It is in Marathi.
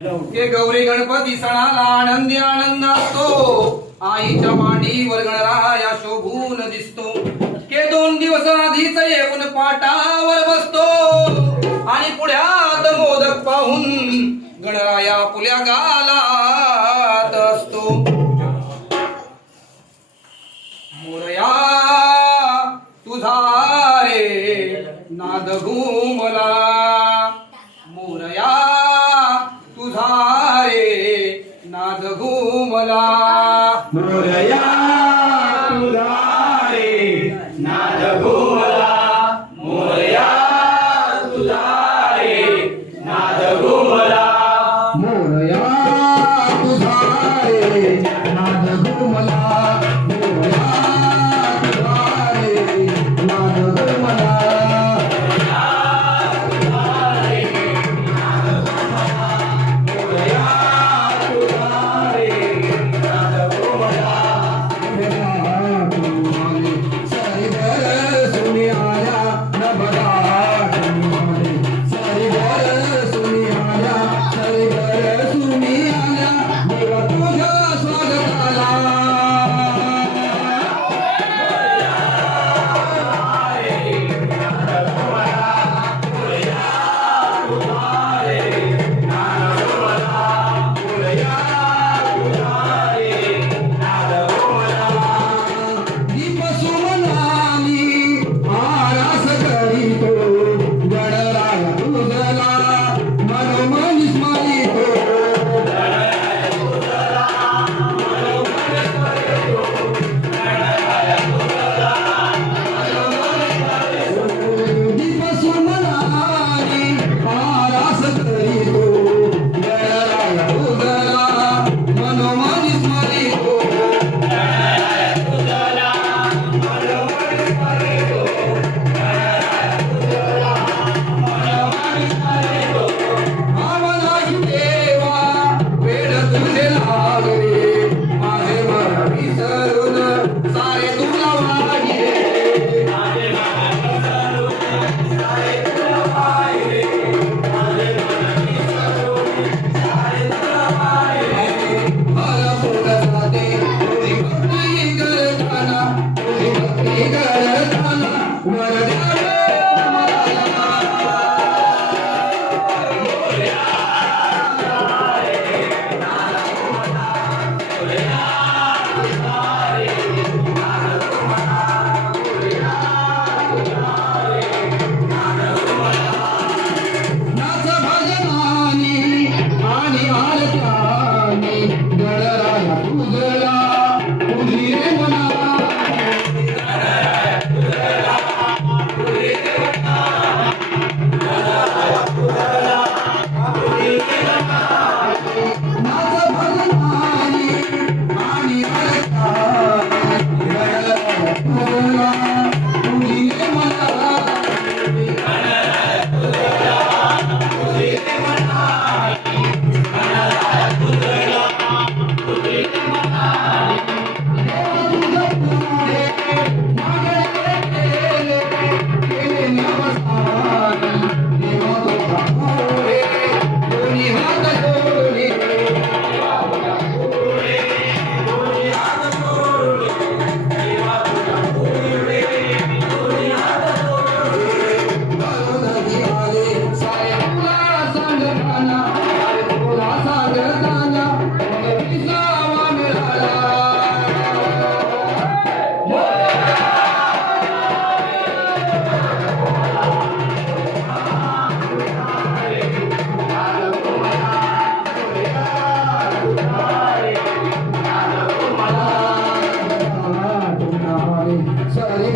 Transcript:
के गौरी गणपती सणाला आनंदी आनंद असतो, आईच्या मांडीवर गणराया शोभून दिसतो. के 2 दिवस आधीच येऊन पाटावर बसतो आणि पुढ्यात मोदक पाहून गणराया पुल्या गालात असतो. मोरया तुझा रे नाद घुमला, मोरया तुझा रे नाद घुमला. मोरया तुझा रे नाद घुमला, मोरया तुझा रे नाद घुमला. मोरया तुझा रे नाद घुमला, मोरया तुझा रे नाद घुमला. Sorry,